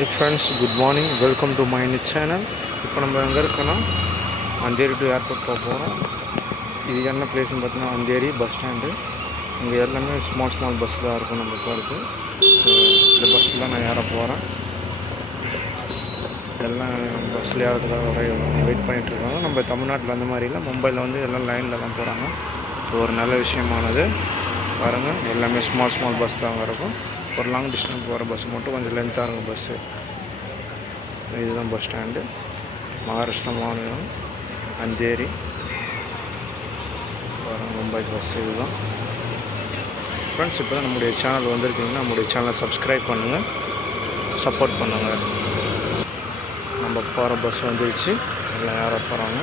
Hi friends, good morning. Welcome to my new channel. இப்போ நம்ம எங்கே இருக்கோன்னா அந்தேரி டு ஏர்போர்ட் போக போகிறோம். இது என்ன பிளேஸ்னு பார்த்தீங்கன்னா அந்தேரி பஸ் ஸ்டாண்டு. இங்கே எல்லாமே ஸ்மால் பஸ் தான் இருக்கும் நம்ம போகிறது. இந்த பஸ்ஸில் நான் ஏற போகிறேன். எல்லாம் பஸ்ஸில் ஏறதுக்காக வெயிட் பண்ணிகிட்ருக்காங்க. நம்ம தமிழ்நாட்டில் அந்த மாதிரி இல்லை, மும்பையில் வந்து எல்லாம் லைனில் தான் போகிறாங்க. ஸோ ஒரு நல்ல விஷயமானது பாருங்கள். எல்லாமே ஸ்மால் பஸ் தான் இருக்கும். ஒரு லாங் டிஸ்டன்ஸ் போகிற பஸ் மட்டும் கொஞ்சம் லென்த்தாக இருக்கும் பஸ்ஸு. இதுதான் பஸ் ஸ்டாண்டு, மகாராஷ்டிரா மாநிலம் அந்தேரி. மும்பை பஸ் இதுதான் ஃப்ரெண்ட்ஸ். இப்போ தான் நம்முடைய சேனல் வந்திருக்கீங்கன்னா நம்முடைய சேனலை சப்ஸ்கிரைப் பண்ணுங்கள், சப்போர்ட் பண்ணுங்கள். நம்ம போகிற பஸ் வந்துருச்சு, எல்லாம் யாரை போகிறாங்க.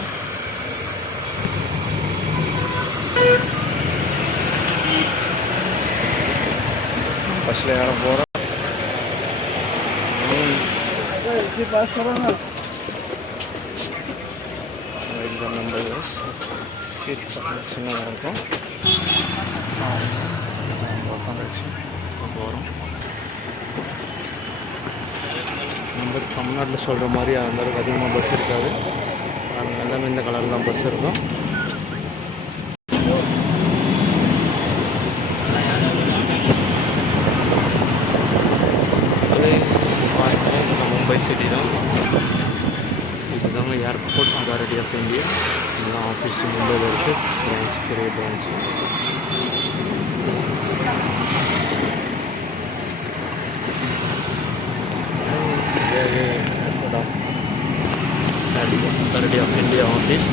பஸ்ஸில் யாரை போகிறோம். இதுதான் நம்ம பஸ். சீட் சின்னதாக இருக்கும். போகிறோம். நம்ம தமிழ்நாட்டில் சொல்கிற மாதிரி அந்த அளவுக்கு அதிகமாக பஸ் இருக்காது. எல்லாமே இந்த கலரில் தான் பஸ் இருக்கும். மும்பை சிட்டி தான். இதுதாங்க ஏர்போர்ட் அத்தாரிட்டி ஆஃப் இந்தியா. இதுதான் ஆஃபீஸ் மும்பையில் இருக்குது. பிரான்ச், பெரிய branch. Airport of authority of India office.